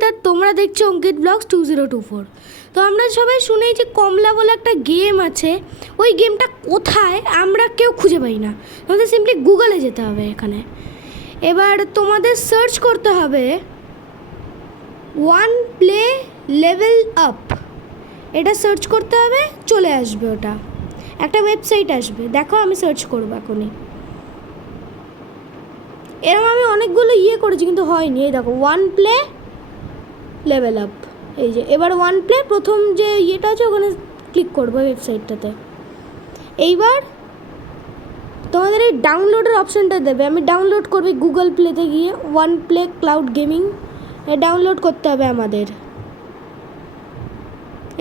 অঙ্কিত আর তোমরা দেখছো অঙ্কিত ব্লগস 2024। তো আমরা সবাই শুনেছি কমলা বলে একটা গেম আছে, ওই গেমটা কোথায় আমরা কেউ খুঁজে পাই না। আমাদের সিম্পলি গুগলে যেতে হবে। এখানে এবার তোমাদের সার্চ করতে হবে ওয়ান প্লে লেভেল আপ, এটা সার্চ করতে হবে, চলে আসবে ওটা, একটা ওয়েবসাইট আসবে। দেখো আমি সার্চ করবো এখনই। এরকম আমি অনেকগুলো করেছি কিন্তু হয়নি। এই দেখো ওয়ান প্লে লেভেল আপ, এই যে এবার ওয়ান প্লে প্রথম যে ইয়েটা আছে ওখানে ক্লিক করবো ওয়েবসাইটটাতে। এইবার তোমাদের এই ডাউনলোডের অপশানটা দেবে, আমি ডাউনলোড করবো গুগল প্লেতে গিয়ে। One play cloud gaming download করতে হবে আমাদের।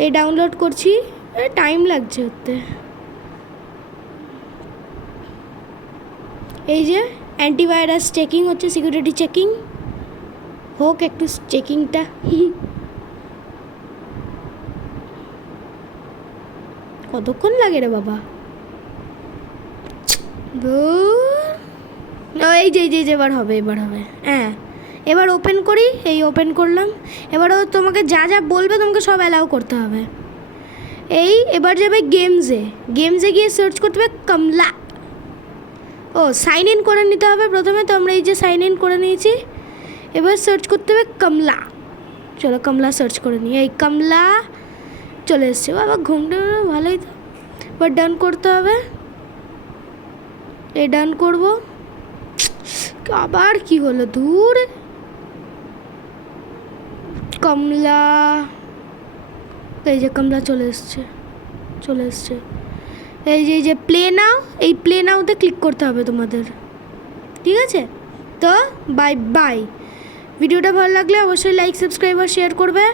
এই ডাউনলোড করছি, টাইম লাগছে হতে। এই যে অ্যান্টিভাইরাস চেকিং হচ্ছে, সিকিউরিটি চেকিং হোক একটু চেকিংটা। কতক্ষণ লাগে রে বাবা? এই যে এবার হবে হ্যাঁ। এবার ওপেন করি, এই ওপেন করলাম। এবারও তোমাকে যা যা বলবে তোমাকে সব অ্যালাউ করতে হবে। এই এবার যাবে গেমসে গিয়ে সার্চ করতে হবে কমলা। ও সাইন ইন করে নিতে হবে প্রথমে, তো আমরা এই যে সাইন ইন করে নিয়েছি। এবার সার্চ করতে হবে কমলা। চলো কমলা সার্চ করে নিই। এই কমলা চলে এসছে। বাবা ঘুমটা ভালোই তো। এবার ডান করতে হবে, এই ডান করবো। আবার কি হলো দূর? কমলা, এই যে কমলা চলে এসছে। এই যে প্লে নাও, এই প্লে নাওতে ক্লিক করতে হবে তোমাদের, ঠিক আছে? তো বাই বাই। ভিডিওটা ভালো লাগলে অবশ্যই লাইক, সাবস্ক্রাইব আর শেয়ার করবে।